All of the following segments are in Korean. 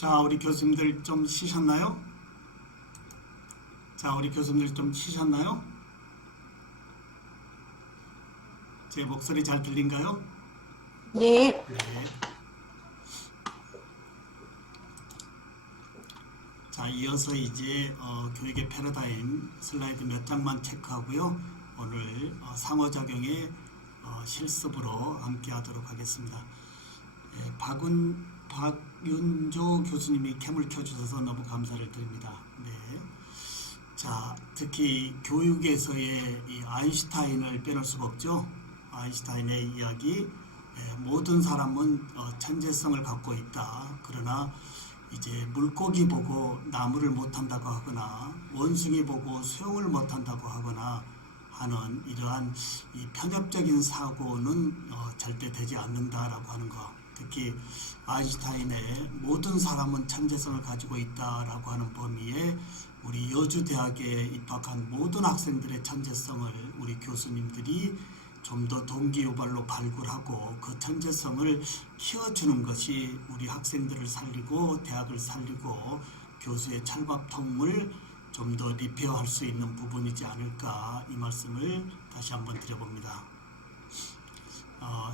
자, 우리 교수님들 좀 쉬셨나요? 자, 우리 교수님들 좀 쉬셨나요? 제 목소리 잘 들린가요? 예, 네. 자, 이어서 이제 교육의 패러다임 슬라이드 몇 장만 체크하고요. 오늘 상호작용의 실습으로 함께 하도록 하겠습니다. 예, 박윤조 교수님이 캠을 켜주셔서 너무 감사를 드립니다. 네. 자, 특히 교육에서의 이 아인슈타인을 빼놓을 수가 없죠. 아인슈타인의 이야기, 모든 사람은 천재성을 갖고 있다. 그러나 이제 물고기 보고 나무를 못한다고 하거나 원숭이 보고 수영을 못한다고 하거나 하는 이러한 이 편협적인 사고는 절대 되지 않는다라고 하는 것. 특히 아인슈타인의 모든 사람은 천재성을 가지고 있다라고 하는 범위에 우리 여주대학에 입학한 모든 학생들의 천재성을 우리 교수님들이 좀 더 동기유발로 발굴하고 그 천재성을 키워주는 것이 우리 학생들을 살리고 대학을 살리고 교수의 철밥통을 좀 더 리페어할 수 있는 부분이지 않을까, 이 말씀을 다시 한번 드려봅니다.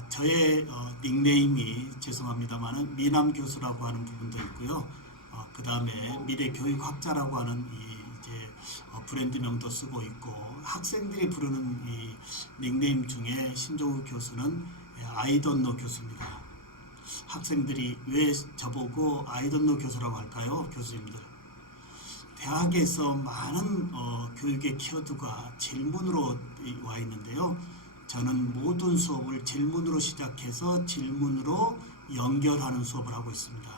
저의 닉네임이 죄송합니다만은 미남 교수라고 하는 부분도 있고요. 그 다음에 미래교육학자라고 하는 이제 브랜드명도 쓰고 있고, 학생들이 부르는 이 닉네임 중에 신종우 교수는 아이돈노 교수입니다. 학생들이 왜 저보고 아이돈노 교수라고 할까요? 교수님들. 대학에서 많은 교육의 키워드가 질문으로 와 있는데요. 저는 모든 수업을 질문으로 시작해서 질문으로 연결하는 수업을 하고 있습니다.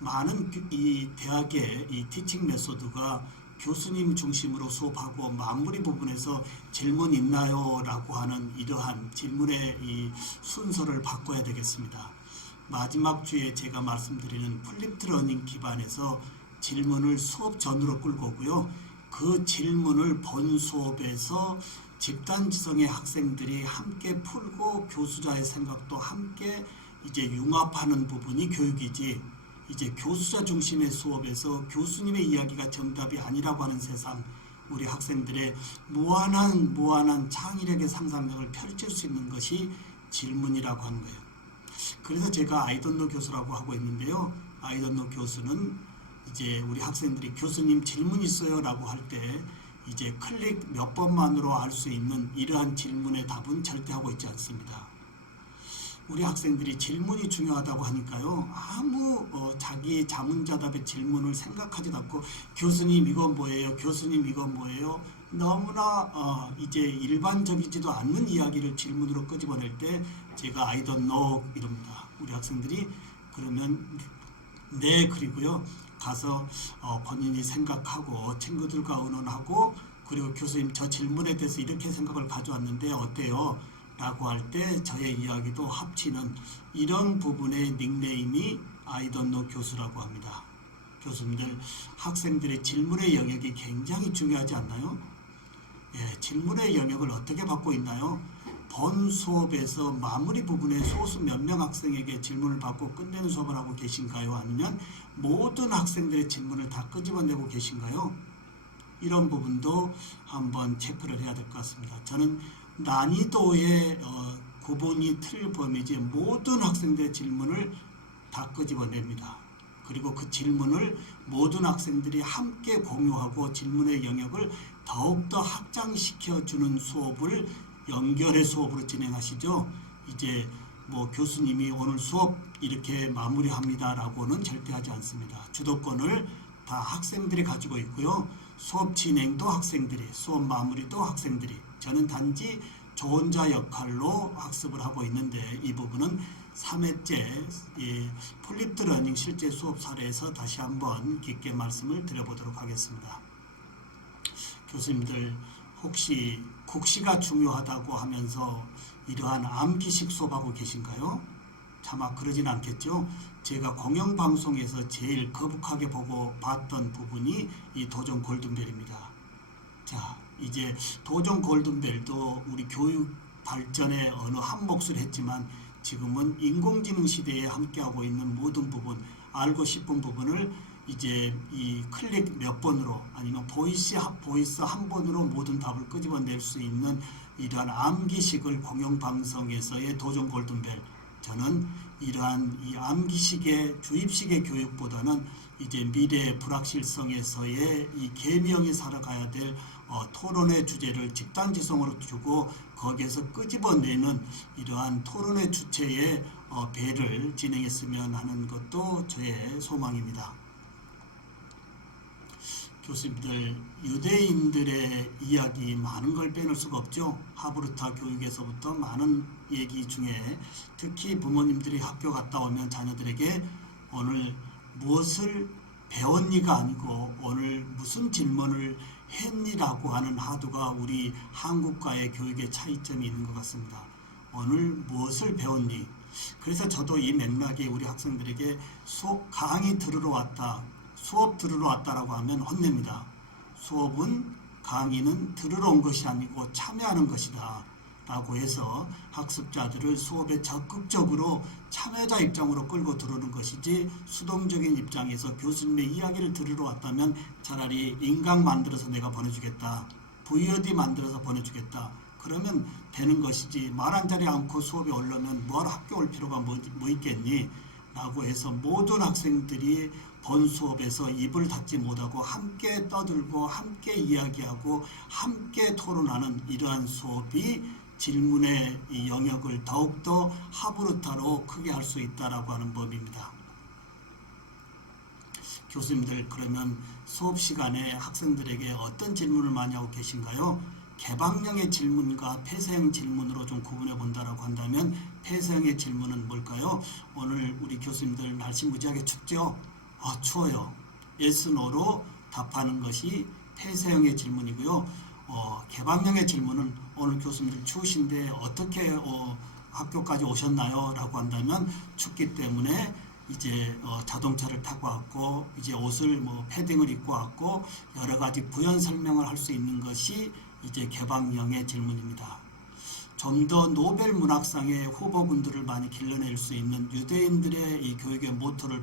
많은 이 대학의 이 티칭 메소드가 교수님 중심으로 수업하고 마무리 부분에서 질문 있나요? 라고 하는 이러한 질문의 이 순서를 바꿔야 되겠습니다. 마지막 주에 제가 말씀드리는 플립드 러닝 기반에서 질문을 수업 전으로 끌고 오고요. 그 질문을 본 수업에서 집단지성의 학생들이 함께 풀고 교수자의 생각도 함께 이제 융합하는 부분이 교육이지, 이제 교수자 중심의 수업에서 교수님의 이야기가 정답이 아니라고 하는 세상, 우리 학생들의 무한한 창의력의 상상력을 펼칠 수 있는 것이 질문이라고 하는 거예요. 그래서 제가 아이돈노 교수라고 하고 있는데요. 아이돈노 교수는 이제 우리 학생들이 교수님 질문 있어요 라고 할 때 이제 클릭 몇 번만으로 알 수 있는 이러한 질문의 답은 절대 하고 있지 않습니다. 우리 학생들이 질문이 중요하다고 하니까요. 아무 자기의 자문자답의 질문을 생각하지도 않고 교수님 이건 뭐예요? 교수님 이건 뭐예요? 너무나 이제 일반적이지도 않는 이야기를 질문으로 끄집어낼 때 제가 I don't know 이럽니다. 우리 학생들이 그러면 네, 그리고요. 가서 본인이 생각하고 친구들과 의논하고, 그리고 교수님 저 질문에 대해서 이렇게 생각을 가져왔는데 어때요? 라고 할 때 저의 이야기도 합치는 이런 부분의 닉네임이 I don't know 교수라고 합니다. 교수님들, 학생들의 질문의 영역이 굉장히 중요하지 않나요? 예, 질문의 영역을 어떻게 받고 있나요? 본 수업에서 마무리 부분에 소수 몇 명 학생에게 질문을 받고 끝내는 수업을 하고 계신가요? 아니면 모든 학생들의 질문을 다 끄집어내고 계신가요? 이런 부분도 한번 체크를 해야 될 것 같습니다. 저는 난이도의 구분이 틀 범위지 모든 학생들의 질문을 다 끄집어냅니다. 그리고 그 질문을 모든 학생들이 함께 공유하고 질문의 영역을 더욱더 확장시켜주는 수업을 연결의 수업으로 진행하시죠. 이제 뭐 교수님이 오늘 수업 이렇게 마무리합니다 라고는 절대 하지 않습니다. 주도권을 다 학생들이 가지고 있고요. 수업 진행도 학생들이, 수업 마무리도 학생들이, 저는 단지 조언자 역할로 학습을 하고 있는데, 이 부분은 3회째 플립드 러닝 실제 수업 사례에서 다시 한번 깊게 말씀을 드려보도록 하겠습니다. 교수님들, 혹시 국시가 중요하다고 하면서 이러한 암기식 수업하고 계신가요? 차마 그러진 않겠죠. 제가 공영방송에서 제일 거북하게 보고 봤던 부분이 이 도전 골든벨입니다. 자, 이제 도전 골든벨도 우리 교육 발전에 어느 한 몫을 했지만 지금은 인공지능 시대에 함께하고 있는 모든 부분, 알고 싶은 부분을 이제 이 클릭 몇 번으로 아니면 보이스 한 번으로 모든 답을 끄집어낼 수 있는 이러한 암기식을 공영방송에서의 도전 골든벨, 저는 이러한 이 암기식의 주입식의 교육보다는 이제 미래의 불확실성에서의 이 계명이 살아가야 될 토론의 주제를 집단지성으로 두고 거기에서 끄집어내는 이러한 토론의 주체의 배를 진행했으면 하는 것도 저의 소망입니다. 교수님들, 유대인들의 이야기 많은 걸 빼놓을 수가 없죠. 하브르타 교육에서부터 많은 얘기 중에 특히 부모님들이 학교 갔다 오면 자녀들에게 오늘 무엇을 배웠니가 아니고 오늘 무슨 질문을 했니라고 하는 하도가 우리 한국과의 교육의 차이점이 있는 것 같습니다. 오늘 무엇을 배웠니? 그래서 저도 이 맥락에 우리 학생들에게 강의 들으러 왔다, 수업 들으러 왔다라고 하면 혼냅니다. 수업은, 강의는 들으러 온 것이 아니고 참여하는 것이다 라고 해서 학습자들을 수업에 적극적으로 참여자 입장으로 끌고 들어오는 것이지, 수동적인 입장에서 교수님의 이야기를 들으러 왔다면 차라리 인강 만들어서 내가 보내주겠다, VOD 만들어서 보내주겠다, 그러면 되는 것이지, 말 한 자리 않고 수업에 오려면 뭘 학교 올 필요가 뭐 있겠니? 라고 해서 모든 학생들이 본 수업에서 입을 닫지 못하고 함께 떠들고 함께 이야기하고 함께 토론하는 이러한 수업이 질문의 이 영역을 더욱더 하브르타로 크게 할 수 있다라고 하는 법입니다. 교수님들, 그러면 수업 시간에 학생들에게 어떤 질문을 많이 하고 계신가요? 개방형의 질문과 폐쇄형 질문으로 좀 구분해 본다라고 한다면 폐쇄형의 질문은 뭘까요? 오늘 우리 교수님들 날씨 무지하게 춥죠? 추워요. yes, no로 답하는 것이 폐쇄형의 질문이고요. 개방형의 질문은 오늘 교수님들 추우신데 어떻게 학교까지 오셨나요? 라고 한다면 춥기 때문에 이제 자동차를 타고 왔고 이제 옷을 패딩을 입고 왔고 여러 가지 부연 설명을 할 수 있는 것이 이제 개방형의 질문입니다. 좀 더 노벨 문학상의 후보군들을 많이 길러낼 수 있는 유대인들의 이 교육의 모토를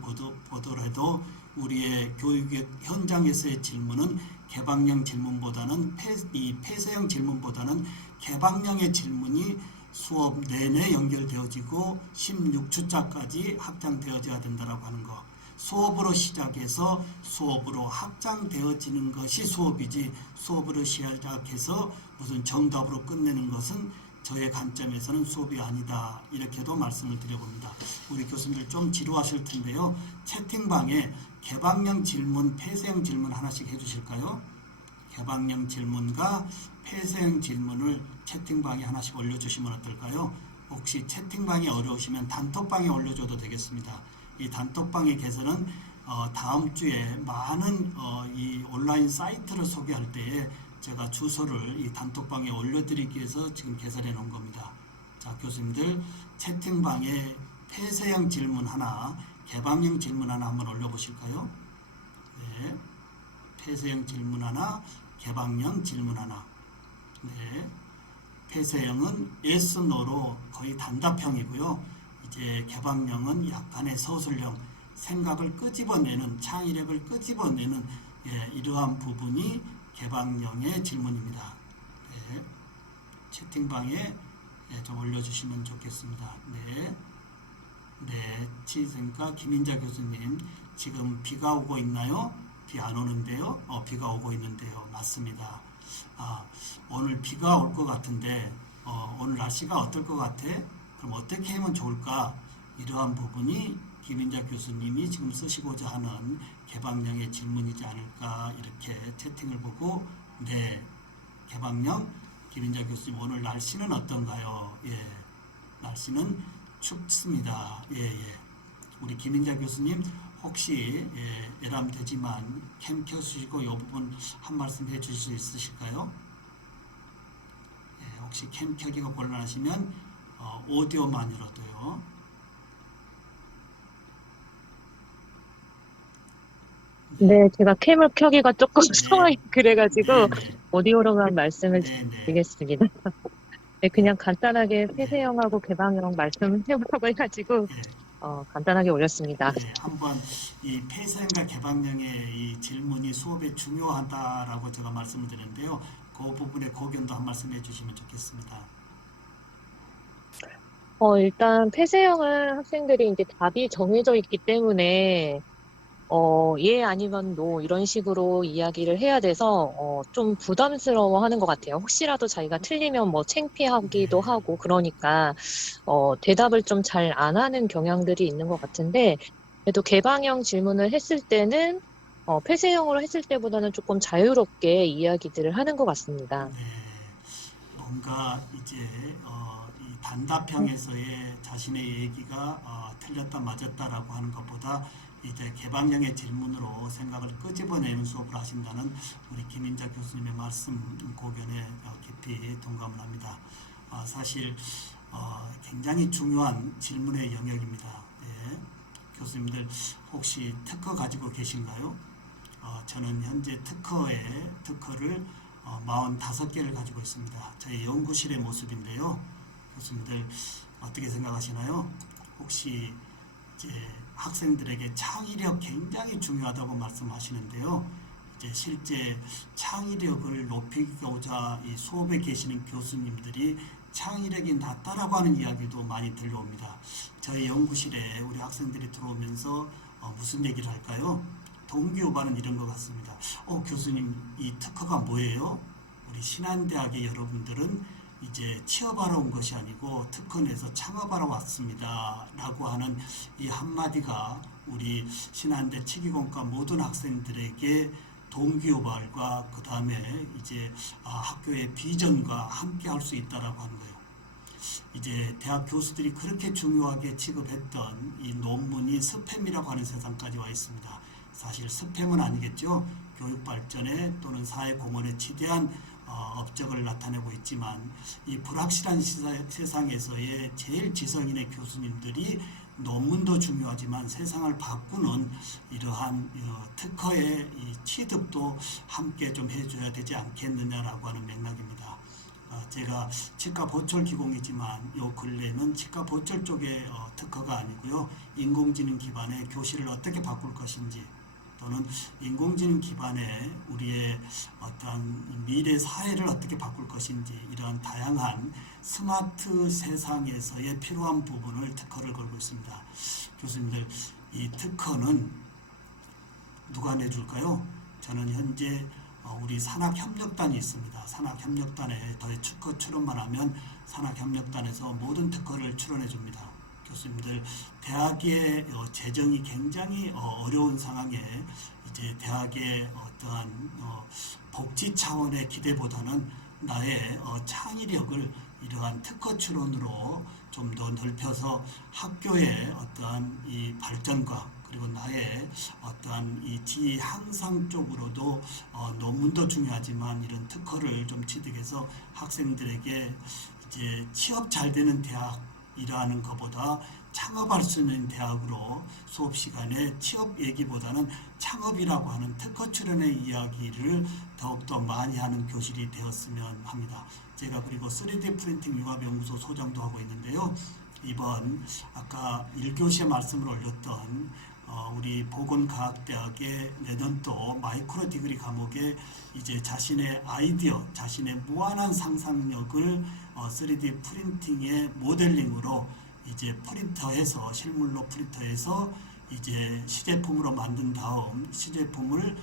보더라도 우리의 교육의 현장에서의 질문은 개방형 질문보다는 폐쇄형 질문보다는 개방형의 질문이 수업 내내 연결되어지고 16주차까지 확장되어져야 된다고 하는 것. 수업으로 시작해서 수업으로 확장되어지는 것이 수업이지, 수업으로 시작해서 무슨 정답으로 끝내는 것은 저의 관점에서는 수업이 아니다, 이렇게도 말씀을 드려봅니다. 우리 교수님들 좀 지루하실 텐데요. 채팅방에 개방형 질문, 폐쇄형 질문 하나씩 해주실까요? 개방형 질문과 폐쇄형 질문을 채팅방에 하나씩 올려주시면 어떨까요? 혹시 채팅방이 어려우시면 단톡방에 올려줘도 되겠습니다. 이 단톡방의 개설은 다음 주에 많은 이 온라인 사이트를 소개할 때에 제가 주소를 이 단톡방에 올려드리기 위해서 지금 개설해 놓은 겁니다. 자, 교수님들 채팅방에 폐쇄형 질문 하나, 개방형 질문 하나 한번 올려보실까요? 네, 폐쇄형 질문 하나, 개방형 질문 하나. 네, 폐쇄형은 yes, no로 거의 단답형이고요. 이제 개방형은 약간의 서술형, 생각을 끄집어내는, 창의력을 끄집어내는 이러한 부분이 개방형의 질문입니다. 네, 채팅방에 좀 올려주시면 좋겠습니다. 네, 네, 치즈니까 김인자 교수님, 지금 비가 오고 있나요? 비 안 오는데요? 비가 오고 있는데요. 맞습니다. 오늘 비가 올 것 같은데 오늘 날씨가 어떨 것 같아? 그럼 어떻게 하면 좋을까? 이러한 부분이 김인자 교수님이 지금 쓰시고자 하는 개방형의 질문이지 않을까, 이렇게 채팅을 보고, 네, 개방형 김인자 교수님, 오늘 날씨는 어떤가요? 예, 날씨는 춥습니다. 예. 우리 김인자 교수님, 혹시 예람되지만 캠 켜주시고 이 부분 한 말씀 해주실 수 있으실까요? 예, 혹시 캠 켜기가 곤란하시면 오디오만으로도요. 네, 제가 캠을 켜기가 조금 네. 상황이 그래가지고 네. 오디오로만 말씀을 네. 드리겠습니다. 네, 그냥 간단하게 폐쇄형하고 개방형 말씀해보라고 해가지고 네. 간단하게 올렸습니다. 네, 한번 이 폐쇄형과 개방형의 이 질문이 수업에 중요하다라고 제가 말씀을 드렸는데요. 그 부분의 고견도 한 말씀 해주시면 좋겠습니다. 일단 폐쇄형은 학생들이 이제 답이 정해져 있기 때문에 예 아니면 노 이런 식으로 이야기를 해야 돼서 좀 부담스러워하는 것 같아요. 혹시라도 자기가 틀리면 뭐 창피하기도 네, 하고 그러니까 대답을 좀 잘 안 하는 경향들이 있는 것 같은데 그래도 개방형 질문을 했을 때는 폐쇄형으로 했을 때보다는 조금 자유롭게 이야기들을 하는 것 같습니다. 네, 뭔가 이제 이 단답형에서의 자신의 얘기가 틀렸다 맞았다라고 하는 것보다 이제 개방형의 질문으로 생각을 끄집어내는 수업을 하신다는 우리 김인자 교수님의 말씀 고견에 깊이 동감을 합니다. 사실 굉장히 중요한 질문의 영역입니다. 예. 교수님들 혹시 특허 가지고 계신가요? 저는 현재 특허를 45개를 가지고 있습니다. 저희 연구실의 모습인데요. 교수님들 어떻게 생각하시나요? 혹시 이제 학생들에게 창의력 굉장히 중요하다고 말씀하시는데요. 이제 실제 창의력을 높이고자 이 수업에 계시는 교수님들이 창의력이 낮다라고 하는 이야기도 많이 들려옵니다. 저희 연구실에 우리 학생들이 들어오면서 무슨 얘기를 할까요? 동기후반은 이런 것 같습니다. 교수님, 이 특허가 뭐예요? 우리 신한대학의 여러분들은 이제 취업하러 온 것이 아니고 특허 내서 창업하러 왔습니다. 라고 하는 이 한마디가 우리 신한대 치기공과 모든 학생들에게 동기유발과 그 다음에 이제 학교의 비전과 함께 할 수 있다라고 하는 거예요. 이제 대학 교수들이 그렇게 중요하게 취급했던 이 논문이 스팸이라고 하는 세상까지 와 있습니다. 사실 스팸은 아니겠죠. 교육 발전에 또는 사회 공헌에 지대한 업적을 나타내고 있지만 이 불확실한 세상에서의 제일 지성인의 교수님들이 논문도 중요하지만 세상을 바꾸는 이러한 특허의 이 취득도 함께 좀 해줘야 되지 않겠느냐라고 하는 맥락입니다. 제가 치과 보철 기공이지만 요 근래는 치과 보철 쪽의 특허가 아니고요. 인공지능 기반의 교실을 어떻게 바꿀 것인지 또는 인공지능 기반의 우리의 어떤 미래 사회를 어떻게 바꿀 것인지 이러한 다양한 스마트 세상에서의 필요한 부분을 특허를 걸고 있습니다. 교수님들, 이 특허는 누가 내줄까요? 저는 현재 우리 산학협력단이 있습니다. 산학협력단에 특허 출원만 하면 산학협력단에서 모든 특허를 출원해 줍니다. 교수님들, 대학의 재정이 굉장히 어려운 상황에 이제 대학의 어떠한 복지 차원의 기대보다는 나의 창의력을 이러한 특허 출원으로 좀 더 넓혀서 학교의 어떠한 이 발전과 그리고 나의 어떠한 이 지위 향상 쪽으로도 논문도 중요하지만 이런 특허를 좀 취득해서 학생들에게 이제 취업 잘 되는 대학이라는 것보다 창업할 수 있는 대학으로 수업 시간에 취업 얘기보다는 창업이라고 하는 특허 출연의 이야기를 더욱더 많이 하는 교실이 되었으면 합니다. 제가 그리고 3D 프린팅 융합연구소 소장도 하고 있는데요. 이번 아까 1교시에 말씀을 올렸던 우리 보건과학대학의 내년도 마이크로 디그리 과목에 이제 자신의 아이디어, 자신의 무한한 상상력을 3D 프린팅의 모델링으로 이제 프린터해서 실물로 프린터해서 이제 시제품으로 만든 다음 시제품을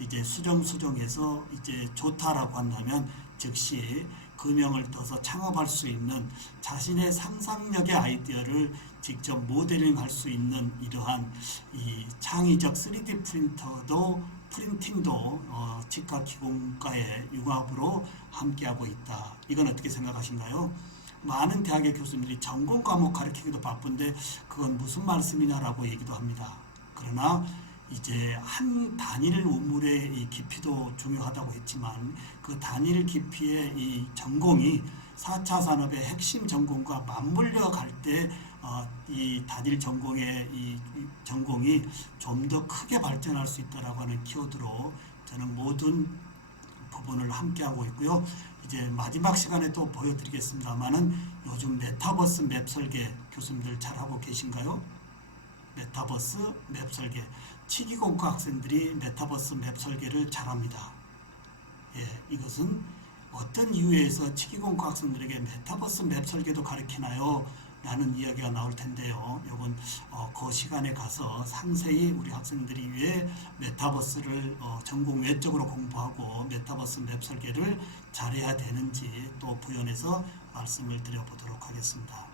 이제 수정해서 이제 좋다라고 한다면 즉시 금형을 떠서 창업할 수 있는 자신의 상상력의 아이디어를 직접 모델링할 수 있는 이러한 이 창의적 3D 프린팅도 치과 기공과의 융합으로 함께하고 있다. 이건 어떻게 생각하신가요? 많은 대학의 교수님들이 전공 과목 가르치기도 바쁜데 그건 무슨 말씀이냐라고 얘기도 합니다. 그러나 이제 한 단일 원물의 이 깊이도 중요하다고 했지만 그 단일 깊이의 이 전공이 4차 산업의 핵심 전공과 맞물려 갈 때 이 단일 전공의 이 전공이 좀 더 크게 발전할 수 있다라고 하는 키워드로 저는 모든 부분을 함께하고 있고요. 이제 마지막 시간에 또 보여드리겠습니다만은 요즘 메타버스 맵 설계 교수님들 잘하고 계신가요? 메타버스 맵 설계. 치기공과 학생들이 메타버스 맵 설계를 잘합니다. 예, 이것은 어떤 이유에서 치기공과 학생들에게 메타버스 맵 설계도 가르치나요? 라는 이야기가 나올 텐데요. 이건 그 시간에 가서 상세히 우리 학생들이 왜 메타버스를 전공 외적으로 공부하고 메타버스 맵 설계를 잘해야 되는지 또 부연해서 말씀을 드려보도록 하겠습니다.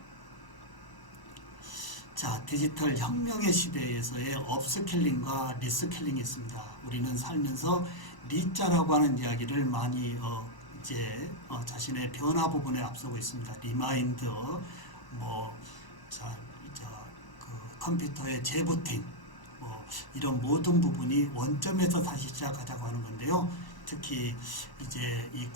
자, 디지털 혁명의 시대에서의 업스킬링과 리스킬링이 있습니다. 우리는 살면서 리자라고 하는 이야기를 많이 이제 자신의 변화 부분에 앞서고 있습니다. 리마인드, 그 컴퓨터의 재부팅, 이런 모든 부분이 원점에서 다시 시작하자고 하는 건데요. 특히 이제 이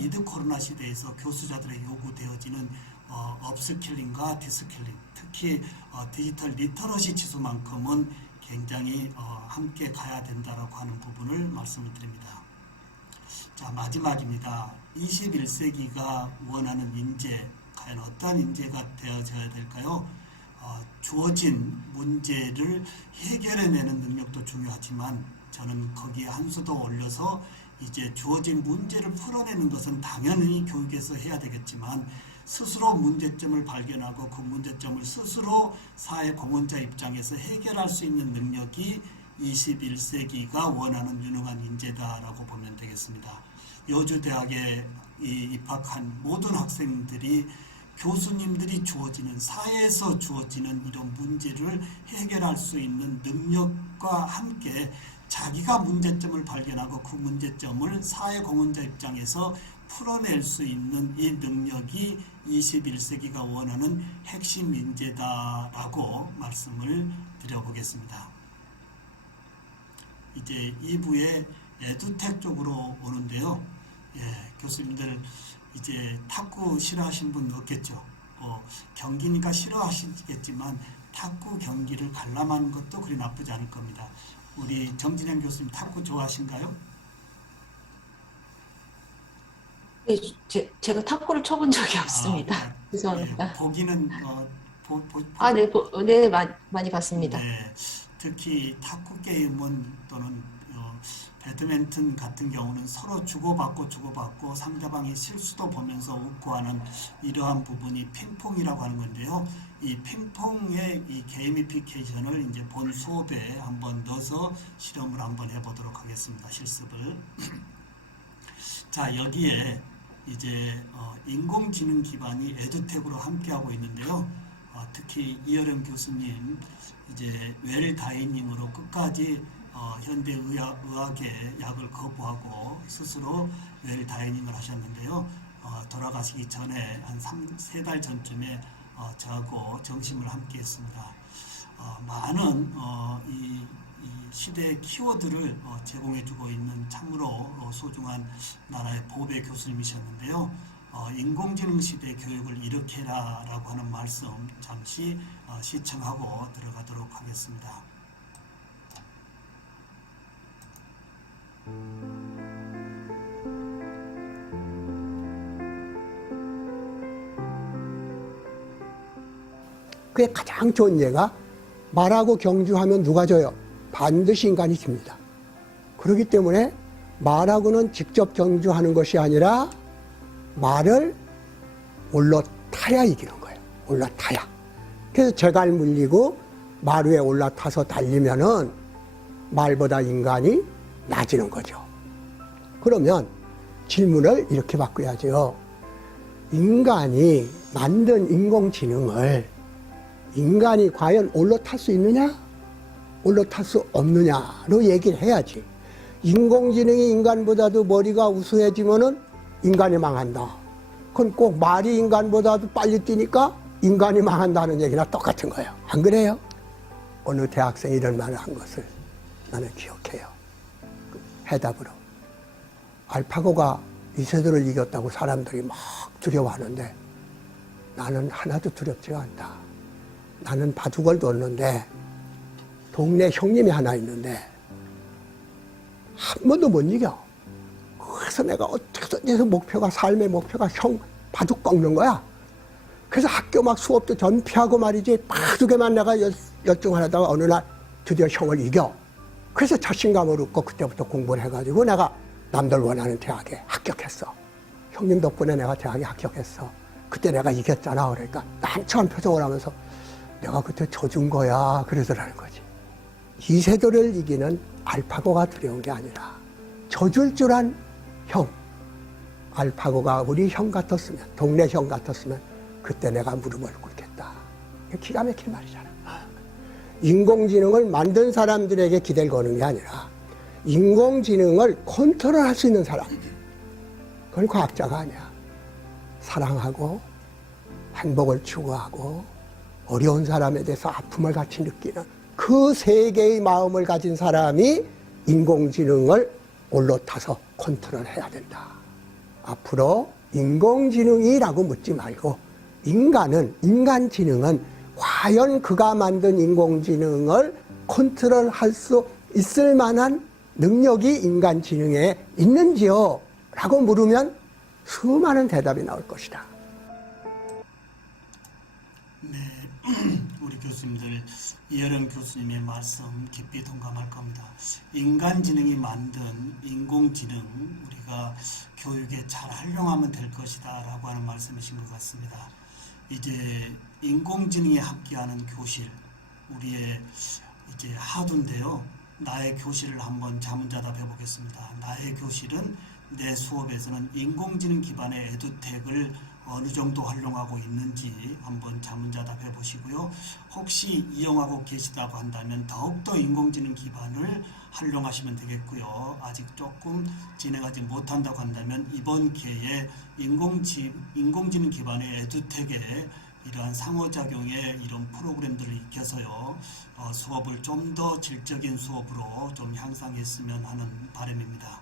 위드 코로나 시대에서 교수자들의 요구되어지는 업스킬링과 디스킬링, 특히 디지털 리터러시 지수만큼은 굉장히 함께 가야 된다라고 하는 부분을 말씀을 드립니다. 자, 마지막입니다. 21세기가 원하는 인재, 과연 어떤 인재가 되어져야 될까요? 주어진 문제를 해결해내는 능력도 중요하지만 저는 거기에 한 수 더 올려서 이제 주어진 문제를 풀어내는 것은 당연히 교육에서 해야 되겠지만 스스로 문제점을 발견하고 그 문제점을 스스로 사회 공헌자 입장에서 해결할 수 있는 능력이 21세기가 원하는 유능한 인재다라고 보면 되겠습니다. 여주대학에 입학한 모든 학생들이 교수님들이 주어지는 사회에서 주어지는 이런 문제를 해결할 수 있는 능력과 함께 자기가 문제점을 발견하고 그 문제점을 사회 공헌자 입장에서 풀어낼 수 있는 이 능력이 21세기가 원하는 핵심 인재다라고 말씀을 드려보겠습니다. 이제 2부에 에듀텍 쪽으로 오는데요. 예, 교수님들 이제 탁구 싫어하시는 분 없겠죠. 경기니까 싫어하시겠지만 탁구 경기를 관람하는 것도 그리 나쁘지 않을 겁니다. 우리 정진영 교수님 탁구 좋아하신가요? 네, 제가 탁구를 쳐본 적이 없습니다. 네. 죄송합니다. 네, 보기는 네, 많이 봤습니다. 네, 특히 탁구 게임은 또는 배드민턴 같은 경우는 서로 주고받고 상대방의 실수도 보면서 웃고 하는 이러한 부분이 핑퐁이라고 하는 건데요. 이 핑퐁의 이 게이미피케이션을 이제 본 수업에 한번 넣어서 실험을 한번 해보도록 하겠습니다. 실습을. 자, 여기에 이제 인공지능 기반이 에듀텍으로 함께하고 있는데요. 특히 이여름 교수님 이제 웰다이닝으로 끝까지 현대의학의 약을 거부하고 스스로 웰다이닝을 하셨는데요. 돌아가시기 전에 한 3달 전쯤에 저하고 정심을 함께 했습니다. 많은 이 시대의 키워드를 제공해주고 있는 참으로 소중한 나라의 보배 교수님이셨는데요. 인공지능 시대 교육을 일으켜라 라고 하는 말씀 잠시 시청하고 들어가도록 하겠습니다. 그게 가장 좋은 예가 말하고 경주하면 누가 져요? 반드시 인간이 집니다. 그렇기 때문에 말하고는 직접 경주하는 것이 아니라 말을 올라타야 이기는 거예요. 올라타야. 그래서 제갈 물리고 말 위에 올라타서 달리면은 말보다 인간이 낮아지는 거죠. 그러면 질문을 이렇게 바꿔야죠. 인간이 만든 인공지능을 인간이 과연 올라탈 수 있느냐? 올라탈 수 없느냐로 얘기를 해야지. 인공지능이 인간보다도 머리가 우수해지면은 인간이 망한다. 그건 꼭 말이 인간보다도 빨리 뛰니까 인간이 망한다는 얘기나 똑같은 거예요. 안 그래요? 어느 대학생이 이런 말을 한 것을 나는 기억해요. 해답으로. 알파고가 이세돌을 이겼다고 사람들이 막 두려워하는데 나는 하나도 두렵지가 않다. 나는 바둑을 뒀는데 동네 형님이 하나 있는데 한 번도 못 이겨. 그래서 내가 어떻게든 해서 삶의 목표가 형 바둑 꺾는 거야. 그래서 학교 막 수업도 전피하고 말이지 바둑에만 내가 열중하다가 어느 날 드디어 형을 이겨. 그래서 자신감을 얻고 그때부터 공부를 해가지고 내가 남들 원하는 대학에 합격했어. 형님 덕분에 내가 대학에 합격했어. 그때 내가 이겼잖아. 그러니까 난처한 표정을 하면서 내가 그때 져준 거야. 그러더라는 거지. 이세돌을 이기는 알파고가 두려운 게 아니라 져줄 줄 안 형. 알파고가 우리 형 같았으면, 동네 형 같았으면 그때 내가 무릎을 꿇겠다. 기가 막힌 말이잖아. 인공지능을 만든 사람들에게 기대를 거는 게 아니라 인공지능을 컨트롤할 수 있는 사람. 그건 과학자가 아니야. 사랑하고 행복을 추구하고 어려운 사람에 대해서 아픔을 같이 느끼는 그 세계의 마음을 가진 사람이 인공지능을 올라타서 컨트롤해야 된다. 앞으로 인공지능이라고 묻지 말고 인간지능은 과연 그가 만든 인공지능을 컨트롤할 수 있을 만한 능력이 인간지능에 있는지요? 라고 물으면 수많은 대답이 나올 것이다. 네, 우리 교수님들 이혜령 교수님의 말씀 깊이 동감할 겁니다. 인간지능이 만든 인공지능 우리가 교육에 잘 활용하면 될 것이다 라고 하는 말씀이신 것 같습니다. 이제 인공지능에 함께하는 교실 우리의 이제 하두인데요. 나의 교실을 한번 자문자답해 보겠습니다. 나의 교실은 내 수업에서는 인공지능 기반의 에듀텍을 어느 정도 활용하고 있는지 한번 자문자답해 보시고요. 혹시 이용하고 계시다고 한다면 더욱더 인공지능 기반을 활용하시면 되겠고요. 아직 조금 진행하지 못한다고 한다면 이번 기회에 인공지능 기반의 에듀텍에 이러한 상호작용의 이런 프로그램들을 익혀서요. 수업을 좀 더 질적인 수업으로 좀 향상했으면 하는 바람입니다.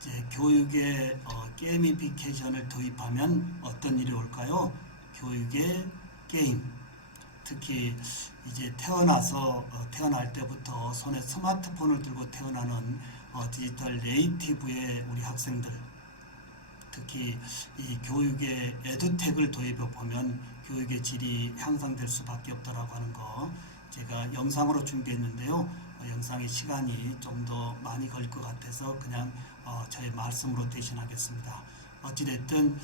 이제 교육에 게이미피케이션을 도입하면 어떤 일이 올까요? 교육의 게임, 특히 이제 태어날 때부터 손에 스마트폰을 들고 태어나는 디지털 네이티브의 우리 학생들, 특히 이 교육의 에듀텍을 도입해 보면 교육의 질이 향상될 수밖에 없다라고 하는 거 제가 영상으로 준비했는데요. 영상의 시간이 좀 더 많이 걸 것 같아서 그냥 저의 말씀으로 대신하겠습니다. 어찌됐든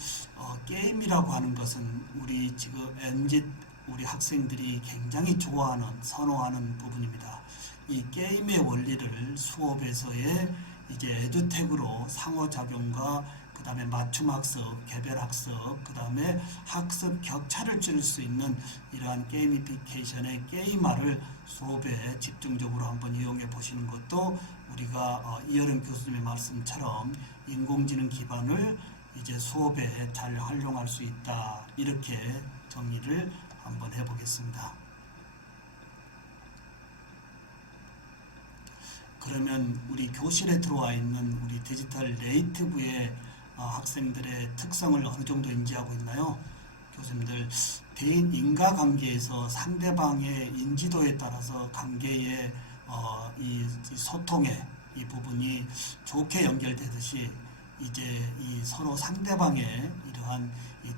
게임이라고 하는 것은 우리 지금 MZ 우리 학생들이 굉장히 좋아하는 선호하는 부분입니다. 이 게임의 원리를 수업에서의 이제 에듀텍으로 상호작용과 그 다음에 맞춤학습, 개별학습, 그 다음에 학습 격차를 줄일 수 있는 이러한 게이미피케이션의 게임화를 수업에 집중적으로 한번 이용해 보시는 것도 우리가 이혜령 교수님의 말씀처럼 인공지능 기반을 이제 수업에 잘 활용할 수 있다. 이렇게 정리를 한번 해보겠습니다. 그러면 우리 교실에 들어와 있는 우리 디지털 네이티브의 학생들의 특성을 어느 정도 인지하고 있나요? 교수님들, 대인 인과관계에서 상대방의 인지도에 따라서 관계의 이 소통의 이 부분이 좋게 연결되듯이 이제 이 서로 상대방의 이러한 이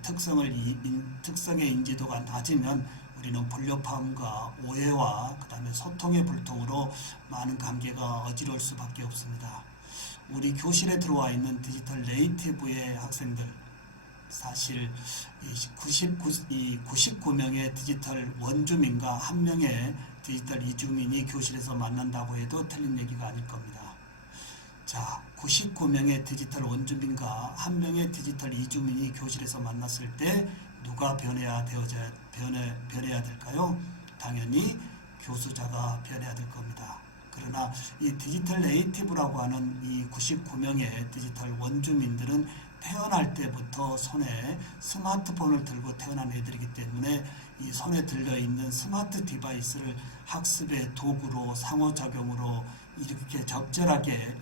특성의 인지도가 낮으면 우리는 불협화음과 오해와 그 다음에 소통의 불통으로 많은 관계가 어지러울 수밖에 없습니다. 우리 교실에 들어와 있는 디지털 네이티브의 학생들, 사실 99명의 디지털 원주민과 1명의 디지털 이주민이 교실에서 만난다고 해도 틀린 얘기가 아닐 겁니다. 자, 99명의 디지털 원주민과 1명의 디지털 이주민이 교실에서 만났을 때 누가 변해야 될까요? 당연히 교수자가 변해야 될 겁니다. 그러나 이 디지털 네이티브라고 하는 이 99명의 디지털 원주민들은 태어날 때부터 손에 스마트폰을 들고 태어난 애들이기 때문에 이 손에 들려있는 스마트 디바이스를 학습의 도구로 상호작용으로 이렇게 적절하게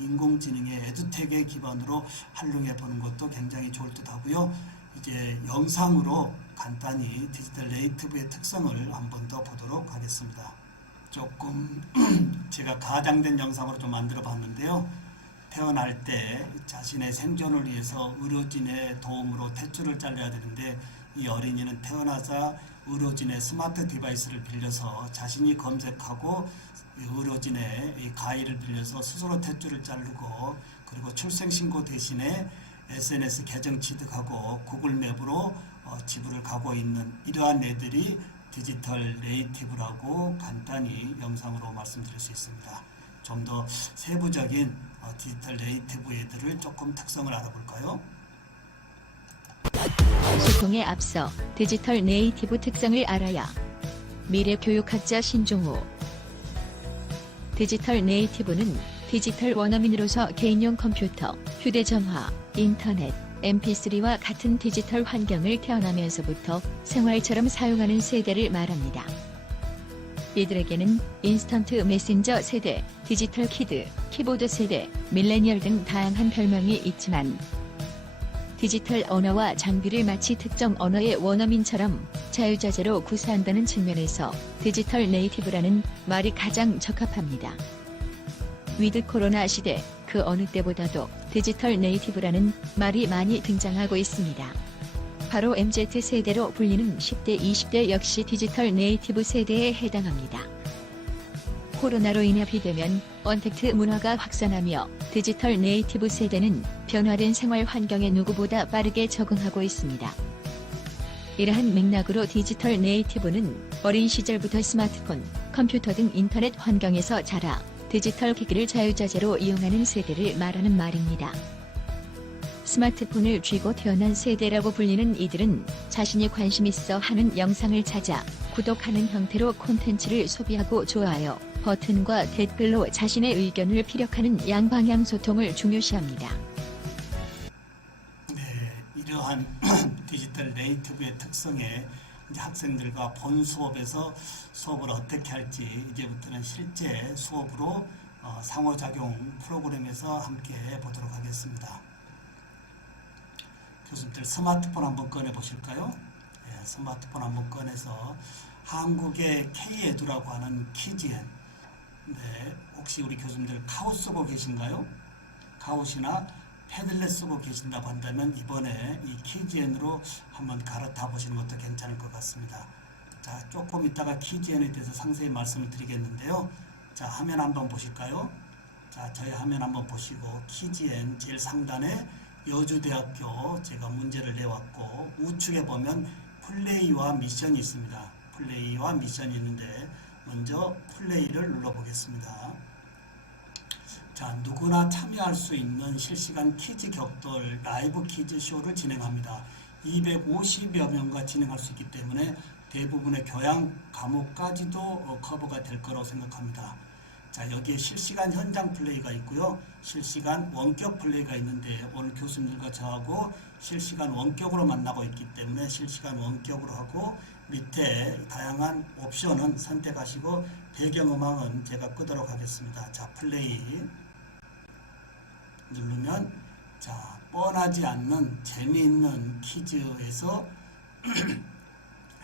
인공지능의 에듀텍의 기반으로 활용해 보는 것도 굉장히 좋을 듯 하고요. 이제 영상으로 간단히 디지털 네이티브의 특성을 한 번 더 보도록 하겠습니다. 조금 제가 가장된 영상으로 좀 만들어 봤는데요. 태어날 때 자신의 생존을 위해서 의료진의 도움으로 탯줄을 잘라야 되는데 이 어린이는 태어나자 의료진의 스마트 디바이스를 빌려서 자신이 검색하고 의료진의 이 가위를 빌려서 스스로 탯줄을 자르고 그리고 출생신고 대신에 SNS 계정 취득하고 구글맵으로 지구를 가고 있는 이러한 애들이 디지털 네이티브라고 간단히 영상으로 말씀드릴 수 있습니다. 좀 더 세부적인 디지털 네이티브 애들을 조금 특성을 알아볼까요? 소통에 앞서 디지털 네이티브 특성을 알아야. 미래 교육학자 신종우. 디지털 네이티브는 디지털 원어민으로서 개인용 컴퓨터, 휴대전화, 인터넷, mp3와 같은 디지털 환경을 태어나면서부터 생활처럼 사용하는 세대를 말합니다. 이들에게는 인스턴트 메신저 세대, 디지털 키드, 키보드 세대, 밀레니얼 등 다양한 별명이 있지만 디지털 언어와 장비를 마치 특정 언어의 원어민처럼 자유자재로 구사한다는 측면에서 디지털 네이티브라는 말이 가장 적합합니다. 위드 코로나 시대, 그 어느 때보다도 디지털 네이티브라는 말이 많이 등장하고 있습니다. 바로 MZ세대로 불리는 10대, 20대 역시 디지털 네이티브 세대에 해당합니다. 코로나로 인해 비대면, 언택트 문화가 확산하며 디지털 네이티브 세대는 변화된 생활 환경에 누구보다 빠르게 적응하고 있습니다. 이러한 맥락으로 디지털 네이티브는 어린 시절부터 스마트폰, 컴퓨터 등 인터넷 환경에서 자라 디지털 기기를 자유자재로 이용하는 세대를 말하는 말입니다. 스마트폰을 쥐고 태어난 세대라고 불리는 이들은 자신이 관심 있어 하는 영상을 찾아 구독하는 형태로 콘텐츠를 소비하고 좋아요 버튼과 댓글로 자신의 의견을 피력하는 양방향 소통을 중요시합니다. 네, 이러한 디지털 네이티브의 특성에 이제 학생들과 본 수업에서 수업을 어떻게 할지 이제부터는 실제 수업으로 상호작용 프로그램에서 함께 보도록 하겠습니다. 교수님들 스마트폰 한번 꺼내 보실까요? 네, 스마트폰 한번 꺼내서 한국의 K-에듀라고 하는 키즈엔, 네, 혹시 우리 교수님들 카우 쓰고 계신가요? 카우시나 패들렛 쓰고 계신다고 한다면 이번에 이 키즈엔으로 한번 갈아타 보시는 것도 괜찮을 것 같습니다. 자, 조금 이따가 키즈엔에 대해서 상세히 말씀을 드리겠는데요. 자, 화면 한번 보실까요? 자, 저희 화면 한번 보시고 키즈엔 제일 상단에 여주대학교 제가 문제를 내왔고 우측에 보면 플레이와 미션이 있습니다. 플레이와 미션이 있는데 먼저 플레이를 눌러보겠습니다. 자, 누구나 참여할 수 있는 실시간 퀴즈 격돌 라이브 퀴즈 쇼를 진행합니다. 250여 명과 진행할 수 있기 때문에 대부분의 교양 과목까지도 커버가 될 거라고 생각합니다. 자, 여기에 실시간 현장 플레이가 있고요. 실시간 원격 플레이가 있는데 오늘 교수님들과 저하고 실시간 원격으로 만나고 있기 때문에 실시간 원격으로 하고 밑에 다양한 옵션은 선택하시고 배경음악은 제가 끄도록 하겠습니다. 자, 플레이 누르면 자, 뻔하지 않는 재미있는 퀴즈에서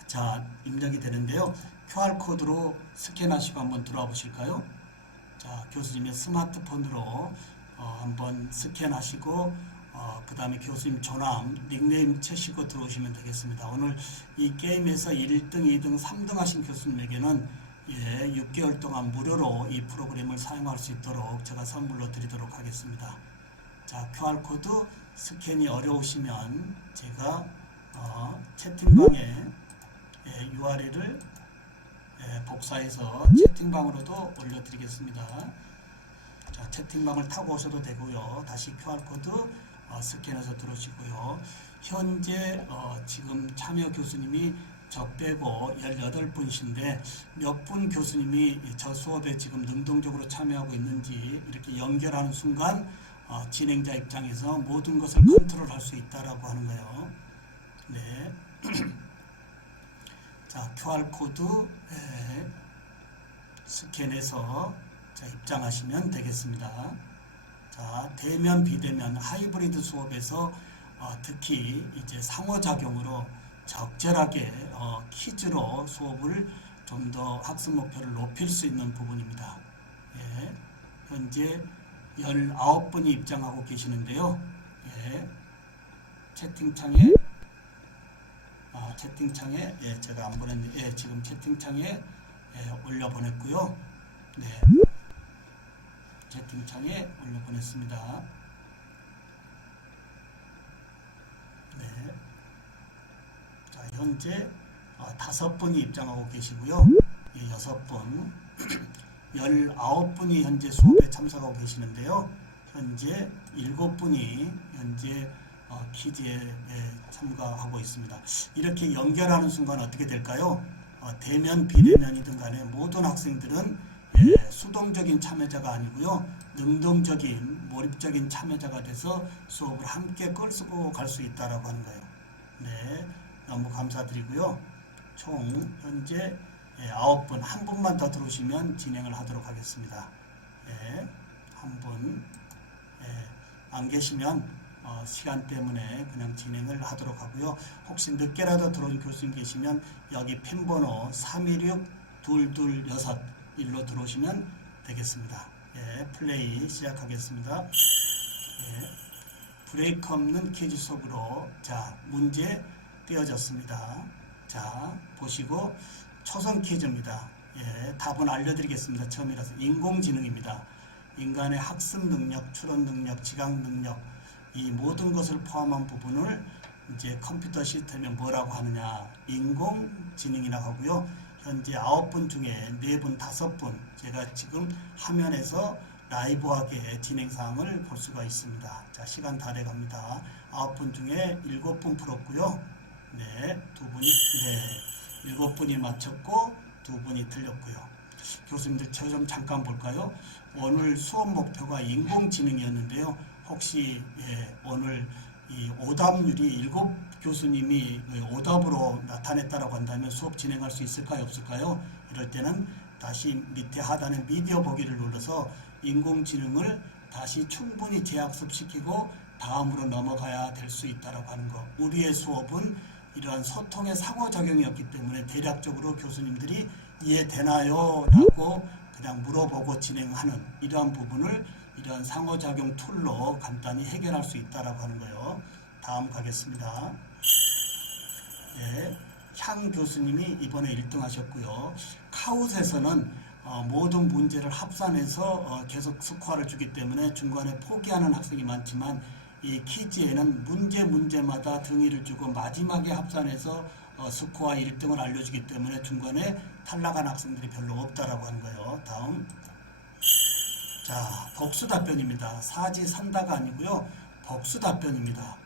자, 입력이 되는데요. QR코드로 스캔하시고 한번 들어와 보실까요? 자, 교수님의 스마트폰으로 한번 스캔하시고 그 다음에 교수님 조남 닉네임 치시고 들어오시면 되겠습니다. 오늘 이 게임에서 1등, 2등, 3등 하신 교수님에게는 6개월 동안 무료로 이 프로그램을 사용할 수 있도록 제가 선물로 드리도록 하겠습니다. 자, QR코드 스캔이 어려우시면 제가 채팅방에 URL을 복사해서 채팅방으로도 올려드리겠습니다. 자, 채팅방을 타고 오셔도 되고요. 다시 QR코드 스캔해서 들어오시고요. 현재 지금 참여 교수님이 저 빼고 18분이신데 몇 분 교수님이 저 수업에 지금 능동적으로 참여하고 있는지 이렇게 연결하는 순간 진행자 입장에서 모든 것을 컨트롤할 수 있다라고 하는 거예요. 네. 자, QR코드 스캔해서 자, 입장하시면 되겠습니다. 자, 대면, 비대면, 하이브리드 수업에서 특히 이제 상호작용으로 적절하게 퀴즈로 수업을 좀 더 학습 목표를 높일 수 있는 부분입니다. 예, 현재 19분이 입장하고 계시는데요. 예, 채팅창에 예, 제가 안 보냈는데 예, 지금 채팅창에 예, 올려보냈고요. 네, 채팅창에 올려보냈습니다. 네, 자, 현재 5분이 입장하고 계시고요. 예, 6분, 19분이 현재 수업에 참석하고 계시는데요. 현재 7분이 현재 퀴즈에 참가하고 있습니다. 이렇게 연결하는 순간 어떻게 될까요? 대면 비대면이든 간에 모든 학생들은 수동적인 참여자가 아니고요, 능동적인 몰입적인 참여자가 돼서 수업을 함께 끌고 갈 수 있다라고 하는 거예요. 네, 너무 감사드리고요. 총 현재 9분, 한 분만 더 들어오시면 진행을 하도록 하겠습니다. 예, 한 분, 안 계시면 시간 때문에 그냥 진행을 하도록 하고요. 혹시 늦게라도 들어온 교수님 계시면 여기 핀번호 316-226 일로 들어오시면 되겠습니다. 예, 플레이 시작하겠습니다. 예, 브레이크 없는 퀴즈 속으로 자, 문제 띄어졌습니다. 자, 보시고 초성 퀴즈입니다. 예, 답은 알려드리겠습니다. 처음이라서 인공지능입니다. 인간의 학습 능력, 추론 능력, 지각 능력, 이 모든 것을 포함한 부분을 이제 컴퓨터 시스템에 뭐라고 하느냐, 인공지능이라고 하고요. 현재 9분 중에 4분, 5분 제가 지금 화면에서 라이브하게 진행사항을 볼 수가 있습니다. 자, 시간 다 돼갑니다. 9분 중에 7분 풀었고요. 네, 7분이 맞췄고 2분이 틀렸고요. 교수님들 저 좀 잠깐 볼까요? 오늘 수업 목표가 인공지능이었는데요. 혹시 오늘 이 오답률이 7교수님이 오답으로 나타냈다라고 한다면 수업 진행할 수 있을까요? 없을까요? 이럴 때는 다시 밑에 하단에 미디어 보기를 눌러서 인공지능을 다시 충분히 재학습시키고 다음으로 넘어가야 될 수 있다라고 하는 거. 우리의 수업은 이러한 소통의 상호작용이었기 때문에 대략적으로 교수님들이 이해되나요? 라고 그냥 물어보고 진행하는 이러한 부분을 이러한 상호작용 툴로 간단히 해결할 수 있다라고 하는 거예요. 다음 가겠습니다. 네, 향 교수님이 이번에 1등 하셨고요. 카웃에서는 모든 문제를 합산해서 계속 스코어를 주기 때문에 중간에 포기하는 학생이 많지만 이 퀴즈에는 문제마다 등위를 주고 마지막에 합산해서 스코어 1등을 알려주기 때문에 중간에 탈락한 학생들이 별로 없다라고 하는 거예요. 다음. 자, 복수 답변입니다. 사지산다가 아니고요. 복수 답변입니다.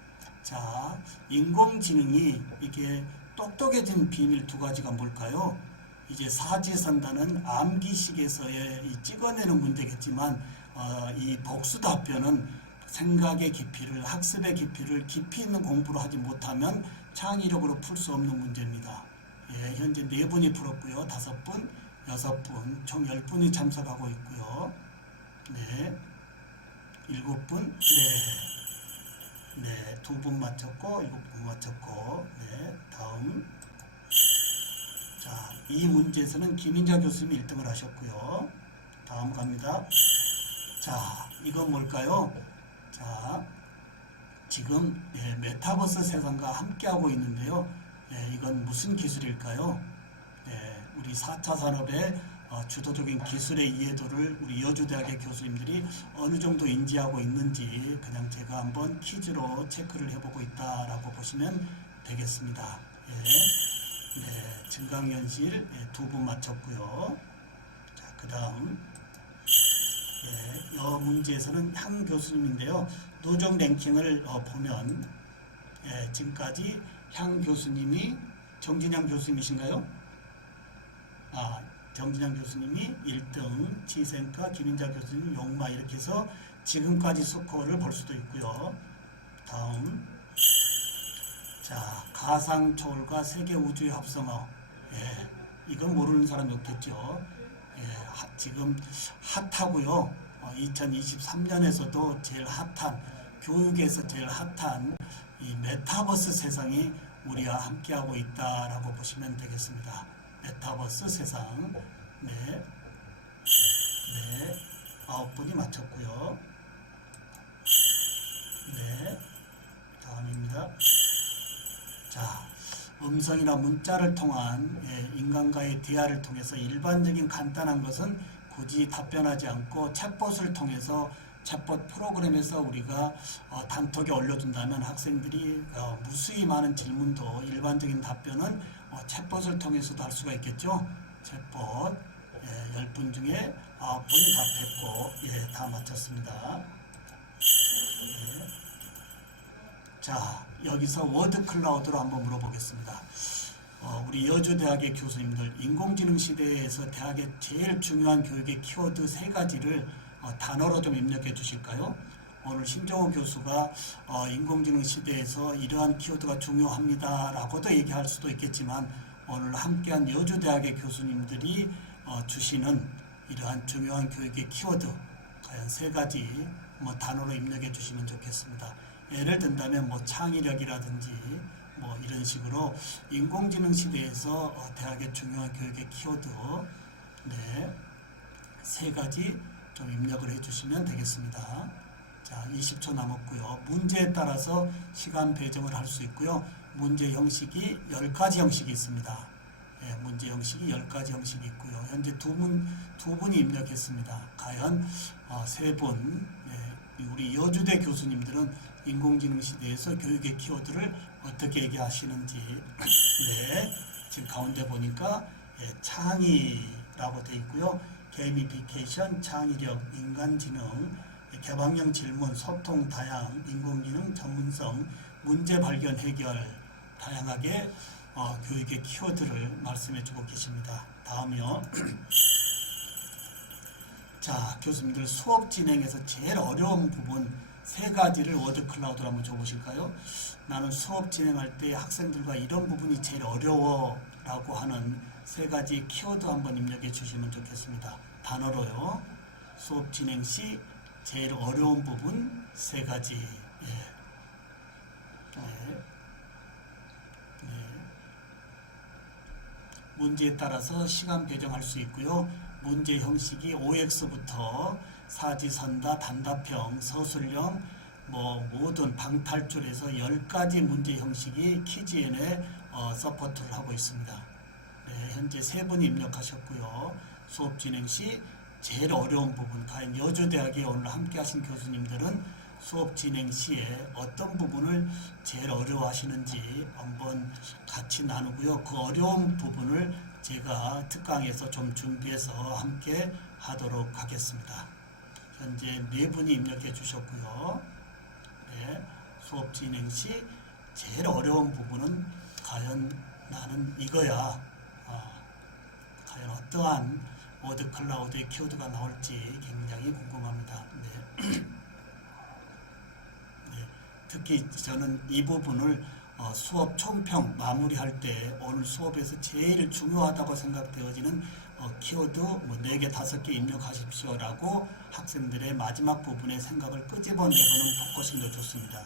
자, 인공지능이 이게 똑똑해진 비밀 2가지가 뭘까요? 이제 사지산다는 암기식에서의 이 찍어내는 문제겠지만 이 복수 답변은 생각의 깊이를, 학습의 깊이를 깊이 있는 공부를 하지 못하면 창의력으로 풀 수 없는 문제입니다. 예, 현재 4분이 풀었고요. 5분, 6분, 총 10분이 참석하고 있고요. 네, 7분, 네, 2분 맞췄고, 7분 맞췄고, 네, 다음. 자, 이 문제에서는 김인자 교수님이 1등을 하셨고요. 다음 갑니다. 자, 이건 뭘까요? 자, 지금 메타버스 세상과 함께하고 있는데요. 이건 무슨 기술일까요? 우리 4차 산업의 주도적인 기술의 이해도를 우리 여주대학의 교수님들이 어느 정도 인지하고 있는지 그냥 제가 한번 퀴즈로 체크를 해보고 있다라고 보시면 되겠습니다. 네, 증강현실 2분 맞췄고요. 자, 그 다음. 이 문제에서는 향 교수님인데요. 누적 랭킹을 보면 지금까지 향 교수님이 정진양 교수님이신가요? 정진양 교수님이 1등, 치생카, 김인자 교수님, 용마 이렇게 해서 지금까지 스코어를 볼 수도 있고요. 다음. 자, 가상초월과 세계우주의 합성어. 이건 모르는 사람이 없겠죠. 지금 핫하고요. 2023년에서도 제일 핫한, 교육에서 제일 핫한 이 메타버스 세상이 우리와 함께하고 있다라고 보시면 되겠습니다. 메타버스 세상. 네, 9분이 맞췄고요. 네, 다음입니다. 자, 음성이나 문자를 통한 인간과의 대화를 통해서 일반적인 간단한 것은 굳이 답변하지 않고 챗봇을 통해서 챗봇 프로그램에서 우리가 단톡에 올려둔다면 학생들이 무수히 많은 질문도 일반적인 답변은 챗봇을 통해서도 할 수가 있겠죠. 챗봇 10분 중에 9분이 답했고 다 마쳤습니다. 자, 여기서 워드 클라우드로 한번 물어보겠습니다. 우리 여주대학의 교수님들, 인공지능 시대에서 대학의 제일 중요한 교육의 키워드 3가지를 단어로 좀 입력해 주실까요? 오늘 신정호 교수가 인공지능 시대에서 이러한 키워드가 중요합니다 라고도 얘기할 수도 있겠지만, 오늘 함께한 여주대학의 교수님들이 주시는 이러한 중요한 교육의 키워드 과연 3가지 단어로 입력해 주시면 좋겠습니다. 예를 든다면 창의력이라든지 이런 식으로 인공지능 시대에서 대학의 중요한 교육의 키워드 3가지 좀 입력을 해주시면 되겠습니다. 자, 20초 남았고요. 문제에 따라서 시간 배정을 할 수 있고요. 문제 형식이 10가지 형식이 있습니다. 문제 형식이 10가지 형식이 있고요. 현재 두 분이 입력했습니다. 과연 3분, 우리 여주대 교수님들은 인공지능 시대에서 교육의 키워드를 어떻게 얘기하시는지. 지금 가운데 보니까 창의라고 되어 있고요. 게이미피케이션, 창의력, 인간지능, 개방형 질문, 소통, 다양, 인공지능, 전문성, 문제 발견, 해결, 다양하게 교육의 키워드를 말씀해 주고 계십니다. 다음이요. 자, 교수님들 수업 진행에서 제일 어려운 부분 3가지를 워드 클라우드로 한번 줘보실까요? 나는 수업 진행할 때 학생들과 이런 부분이 제일 어려워 라고 하는 3가지 키워드 한번 입력해 주시면 좋겠습니다. 단어로요. 수업 진행 시 제일 어려운 부분 3가지. 문제에 따라서 시간 배정할 수 있고요. 문제 형식이 OX부터 사지선다, 단답형, 서술형, 모든 방탈출에서 10가지 문제 형식이 키즈엔에 서포트를 하고 있습니다. 현재 3분이 입력하셨고요. 수업 진행 시 제일 어려운 부분, 과연 여주대학에 오늘 함께 하신 교수님들은 수업 진행 시에 어떤 부분을 제일 어려워하시는지 한번 같이 나누고요. 그 어려운 부분을 제가 특강에서 좀 준비해서 함께 하도록 하겠습니다. 현재 4분이 입력해 주셨고요. 수업 진행 시 제일 어려운 부분은 과연 나는 이거야. 과연 어떠한 워드 클라우드의 키워드가 나올지 굉장히 궁금합니다. 특히 저는 이 부분을 수업 총평 마무리할 때 오늘 수업에서 제일 중요하다고 생각되어지는 키워드 4개, 5개 입력하십시오라고 학생들의 마지막 부분의 생각을 끄집어내보는 포커싱도 좋습니다.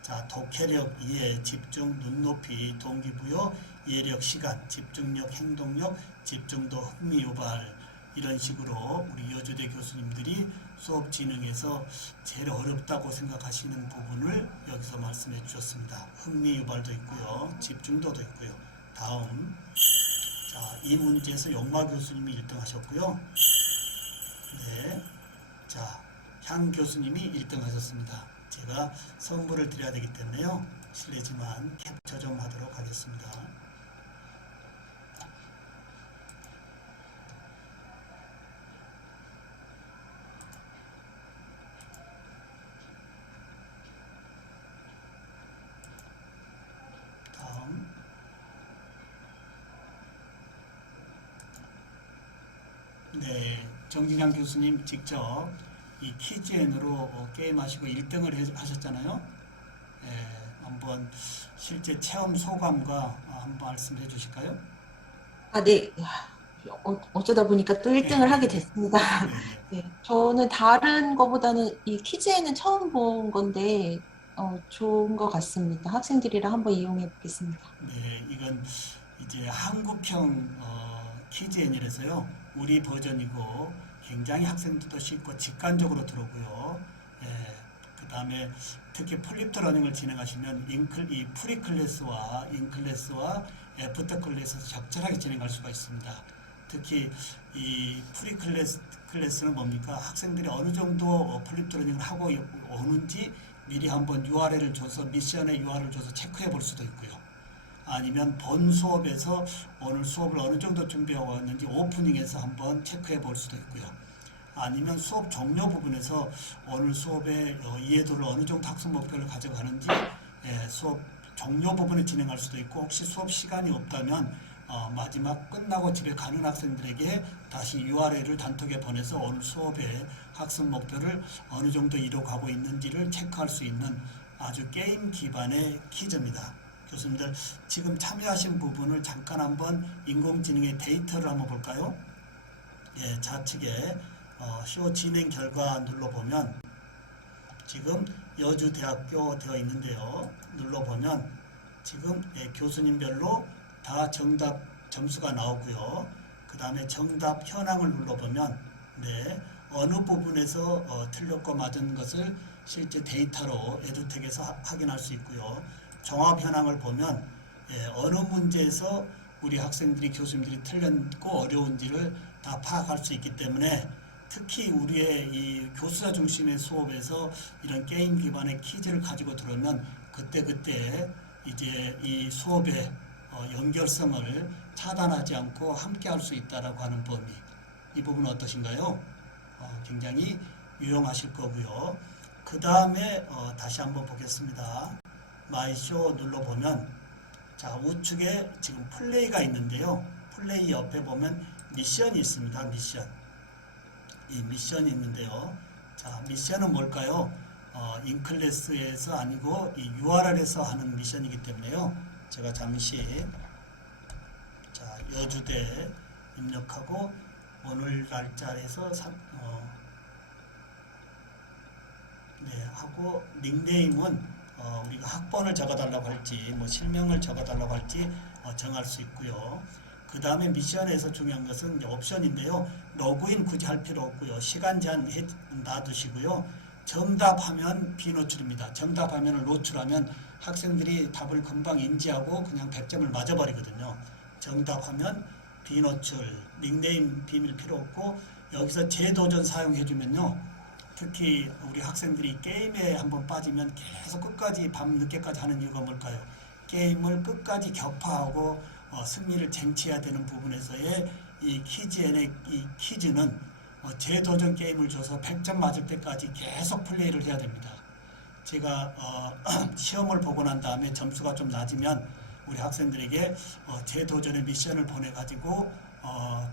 자, 독해력, 이해, 집중, 눈높이, 동기부여, 이해력, 시간, 집중력, 행동력, 집중도, 흥미 유발, 이런 식으로 우리 여주대 교수님들이 수업 진행에서 제일 어렵다고 생각하시는 부분을 여기서 말씀해 주셨습니다. 흥미 유발도 있고요. 집중도도 있고요. 다음, 자, 이 문제에서 용마 교수님이 1등 하셨고요. 자, 향 교수님이 1등 하셨습니다. 제가 선물을 드려야 되기 때문에요. 실례지만 캡처 좀 하도록 하겠습니다. 정진양 교수님 직접 이 키즈엔으로 게임하시고 1등을 하셨잖아요. 한번 실제 체험 소감과 한번 말씀해 주실까요? 네. 어쩌다 보니까 또 1등을 하게 됐습니다. 저는 다른 거보다는 이 키즈에는 처음 본 건데 좋은 것 같습니다. 학생들이랑 한번 이용해 보겠습니다. 이건 이제 한국형 키즈엔이라서요. 우리 버전이고 굉장히 학생들도 쉽고 직관적으로 들어오고요. 그 그다음에 특히 플립드 러닝을 진행하시면 이 프리 클래스와 인클래스와 애프터 클래스에서 적절하게 진행할 수가 있습니다. 특히 이 프리 클래스는 뭡니까? 학생들이 어느 정도 플립드 러닝을 하고 오는지 미리 한번 URL을 줘서 미션의 URL을 줘서 체크해 볼 수도 있고요. 아니면 본 수업에서 오늘 수업을 어느 정도 준비하고 왔는지 오프닝에서 한번 체크해 볼 수도 있고요. 아니면 수업 종료 부분에서 오늘 수업의 이해도를 어느 정도 학습 목표를 가져가는지 수업 종료 부분에 진행할 수도 있고, 혹시 수업 시간이 없다면 마지막 끝나고 집에 가는 학생들에게 다시 URL을 단톡에 보내서 오늘 수업의 학습 목표를 어느 정도 이뤄가고 있는지를 체크할 수 있는 아주 게임 기반의 퀴즈입니다. 교수님들 지금 참여하신 부분을 잠깐 한번 인공지능의 데이터를 한번 볼까요? 예, 좌측에 쇼 진행 결과 눌러보면 지금 여주대학교 되어 있는데요. 눌러보면 지금 교수님별로 다 정답 점수가 나오고요. 그 다음에 정답 현황을 눌러보면 어느 부분에서 틀렸고 맞은 것을 실제 데이터로 에듀텍에서 확인할 수 있고요. 종합 현황을 보면 어느 문제에서 우리 학생들이 교수님들이 틀렸고 어려운지를 다 파악할 수 있기 때문에 특히 우리의 이 교수자 중심의 수업에서 이런 게임 기반의 퀴즈를 가지고 들어오면 그때 이제 이 수업의 연결성을 차단하지 않고 함께 할 수 있다라고 하는 범위, 이 부분 어떠신가요? 굉장히 유용하실 거고요. 그 다음에 다시 한번 보겠습니다. 마이쇼 눌러보면 자, 우측에 지금 플레이가 있는데요. 플레이 옆에 보면 미션이 있습니다. 이 미션이 있는데요. 자, 미션은 뭘까요? 인클래스에서 아니고 이 URL에서 하는 미션이기 때문에요. 제가 잠시 여주대 입력하고 오늘 날짜에서 하고 닉네임은 우리가 학번을 적어달라고 할지 뭐 실명을 적어달라고 할지 정할 수 있고요. 그 다음에 미션에서 중요한 것은 이제 옵션인데요. 로그인 굳이 할 필요 없고요. 시간 제한 놔두시고요. 정답하면 비노출입니다. 정답화면을 노출하면 학생들이 답을 금방 인지하고 그냥 100점을 맞아버리거든요. 정답하면 비노출, 닉네임 비밀 필요 없고, 여기서 재도전 사용해주면요. 특히 우리 학생들이 게임에 한번 빠지면 계속 끝까지 밤늦게까지 하는 이유가 뭘까요? 게임을 끝까지 격파하고 승리를 쟁취해야 되는 부분에서의 이 퀴즈는 재도전 게임을 줘서 100점 맞을 때까지 계속 플레이를 해야 됩니다. 제가 시험을 보고 난 다음에 점수가 좀 낮으면 우리 학생들에게 재도전의 미션을 보내가지고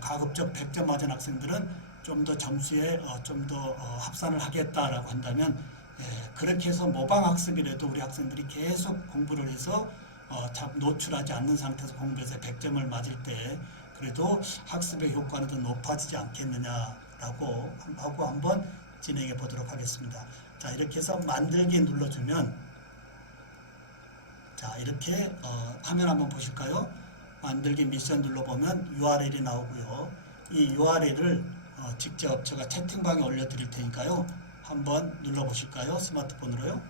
가급적 100점 맞은 학생들은 좀 더 점수에 좀 더 합산을 하겠다라고 한다면, 그렇게 해서 모방학습이라도 우리 학생들이 계속 공부를 해서 노출하지 않는 상태에서 공부해서 100점을 맞을 때 그래도 학습의 효과는 더 높아지지 않겠느냐라고 하고 한번 진행해 보도록 하겠습니다. 자, 이렇게 해서 만들기 눌러주면, 자, 이렇게 화면 한번 보실까요? 만들기 미션 눌러보면 URL이 나오고요. 이 URL을 직접 제가 채팅방에 올려드릴 테니까요. 한번 눌러보실까요? 스마트폰으로요.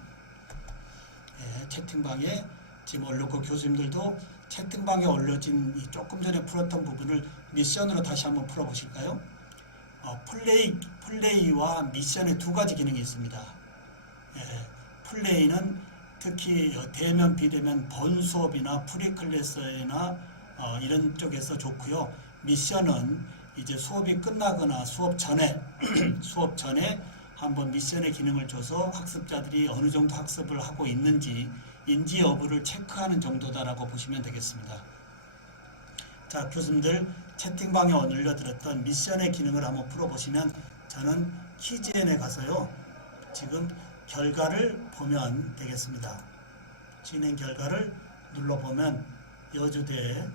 채팅방에 지금 올렸고, 교수님들도 채팅방에 올려진 이 조금 전에 풀었던 부분을 미션으로 다시 한번 풀어보실까요? 플레이와 미션의 두 가지 기능이 있습니다. 플레이는 특히 대면 비대면 본 수업이나 프리클래스나 이런 쪽에서 좋고요. 미션은 이제 수업이 끝나거나 수업 전에 한번 미션의 기능을 줘서 학습자들이 어느 정도 학습을 하고 있는지 인지 여부를 체크하는 정도다라고 보시면 되겠습니다. 자, 교수님들 채팅방에 올려드렸던 미션의 기능을 한번 풀어보시면, 저는 퀴즈엔에 가서요. 지금 결과를 보면 되겠습니다. 진행 결과를 눌러보면 여주대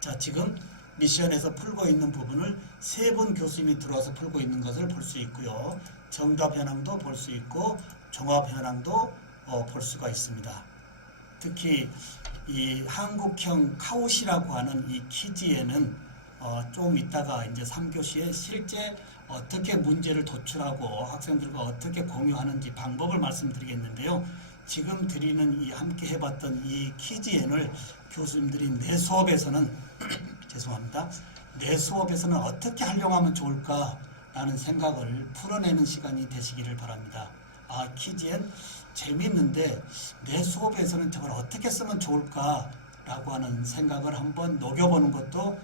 자, 지금 미션에서 풀고 있는 부분을 세 분 교수님이 들어와서 풀고 있는 것을 볼 수 있고요. 정답 현황도 볼 수 있고 종합 현황도 볼 수가 있습니다. 특히 이 한국형 카우시라고 하는 이 퀴즈에는 좀 이따가 이제 3교시에 실제 어떻게 문제를 도출하고 학생들과 어떻게 공유하는지 방법을 말씀드리겠는데요. 지금 드리는 이 함께 해봤던 이 퀴즈앤을 교수님들이 내 수업에서는 죄송합니다. 내 수업에서는 어떻게 활용하면 좋을까라는 생각을 풀어내는 시간이 되시기를 바랍니다. 아, 퀴즈앤 재밌는데 내 수업에서는 저걸 어떻게 쓰면 좋을까라고 하는 생각을 한번 녹여보는 것도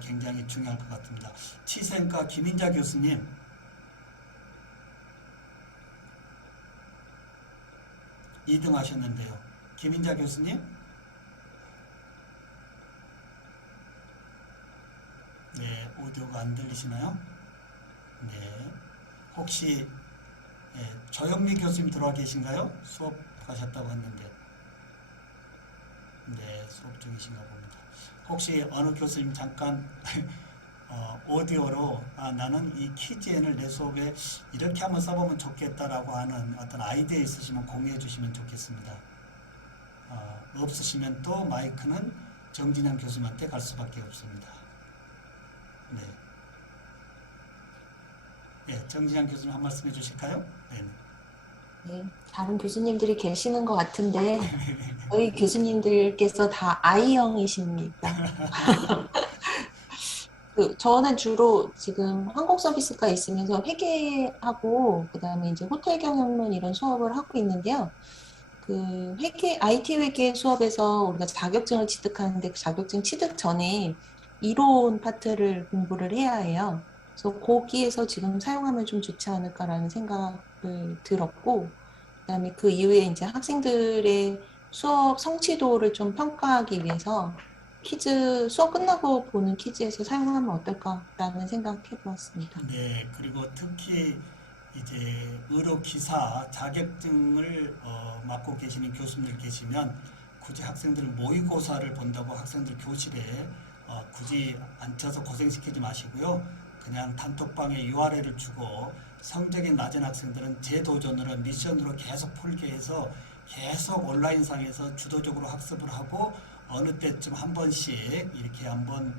굉장히 중요할 것 같습니다. 치생과 김인자 교수님, (2등) 하셨는데요. 김인자 교수님? 네, 오디오가 안 들리시나요? 네. 혹시 조영미 교수님 들어와 계신가요? 수업 가셨다고 했는데. 네, 수업 중이신가 봅니다. 혹시 어느 교수님 잠깐 오디오로 나는 이 퀴즈앤을 내 수업에 이렇게 한번 써보면 좋겠다라고 하는 어떤 아이디어 있으시면 공유해 주시면 좋겠습니다. 없으시면 또 마이크는 정진영 교수님한테 갈 수밖에 없습니다. 네. 네, 정진영 교수님 한 말씀 해주실까요? 네. 네, 다른 교수님들이 계시는 것 같은데 저희 교수님들께서 다 I형이십니다. 저는 주로 지금 한국 서비스과 있으면서 회계하고 그다음에 이제 호텔 경영론 이런 수업을 하고 있는데요. 그 IT 회계 수업에서 우리가 자격증을 취득하는데 그 자격증 취득 전에 이론 파트를 공부를 해야 해요. 그래서 거기에서 지금 사용하면 좀 좋지 않을까라는 생각을 들었고, 그다음에 그 이후에 이제 학생들의 수업 성취도를 좀 평가하기 위해서 수업 끝나고 보는 퀴즈에서 사용하면 어떨까라는 생각 해보았습니다. 네, 그리고 특히 이제 의료 기사 자격증을 맡고 계시는 교수님들 계시면 굳이 학생들 모의고사를 본다고 학생들 교실에 굳이 앉혀서 고생시키지 마시고요. 그냥 단톡방에 URL을 주고 성적이 낮은 학생들은 재도전으로 미션으로 계속 풀게 해서 계속 온라인상에서 주도적으로 학습을 하고 어느 때쯤 한 번씩 이렇게 한번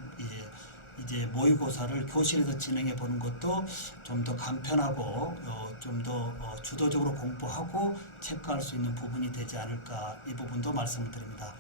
이제 모의고사를 교실에서 진행해 보는 것도 좀 더 간편하고 좀 더 주도적으로 공부하고 체크할 수 있는 부분이 되지 않을까, 이 부분도 말씀을 드립니다.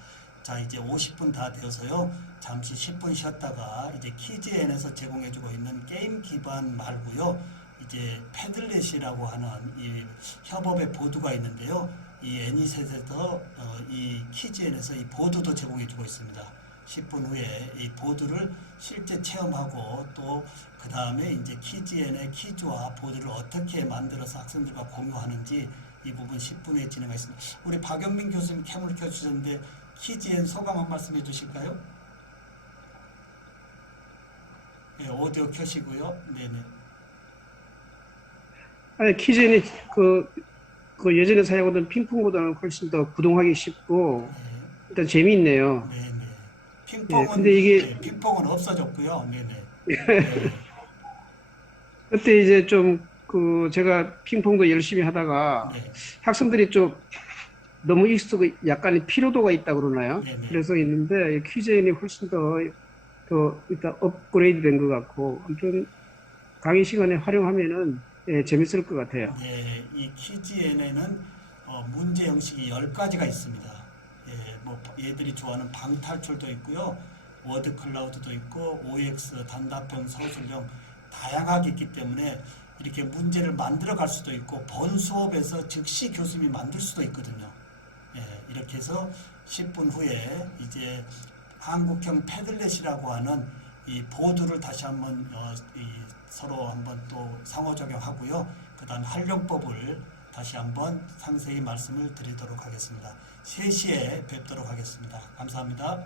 자, 이제 50분 다 되어서요. 잠시 10분 쉬었다가 이제 퀴즈앤에서 제공해주고 있는 게임 기반 말고요. 이제 패들렛이라고 하는 이 협업의 보드가 있는데요. 이 애니셋에서 이 퀴즈앤에서 이 보드도 제공해주고 있습니다. 10분 후에 이 보드를 실제 체험하고 또 그 다음에 이제 퀴즈앤의 퀴즈와 보드를 어떻게 만들어서 학생들과 공유하는지 이 부분 10분 후에 진행하겠습니다. 우리 박영민 교수님 캠을 켜주셨는데 퀴즈앤 소감 한 말씀 해주실까요? 네, 오디오 켜시고요. 네네. 아니, 퀴즈는 그 예전에 사용하던 핑퐁보다는 훨씬 더 구동하기 쉽고 네. 일단 재미있네요. 네네. 핑퐁은 근데 이게 네, 핑퐁은 없어졌고요. 네네. 네. 그때 이제 좀 제가 핑퐁도 열심히 하다가 네. 학생들이 좀 너무 익숙하고 약간의 피로도가 있다 그러나요? 네네. 그래서 있는데 이 퀴즈인이 훨씬 더 일단 업그레이드 된 것 같고 아무튼 강의 시간에 활용하면은 재밌을 것 같아요. 네, 이 퀴즈앤에는 문제 형식이 10가지가 있습니다. 예, 뭐 얘들이 좋아하는 방탈출도 있고요, 워드 클라우드도 있고, OX, 단답형, 서술형 다양하게 있기 때문에 이렇게 문제를 만들어 갈 수도 있고 본 수업에서 즉시 교수님이 만들 수도 있거든요. 예, 이렇게 해서 10분 후에 이제 한국형 패들렛이라고 하는 이 보드를 다시 한번 서로 한번 또 상호작용하고요. 그 다음 활용법을 다시 한번 상세히 말씀을 드리도록 하겠습니다. 3시에 뵙도록 하겠습니다. 감사합니다.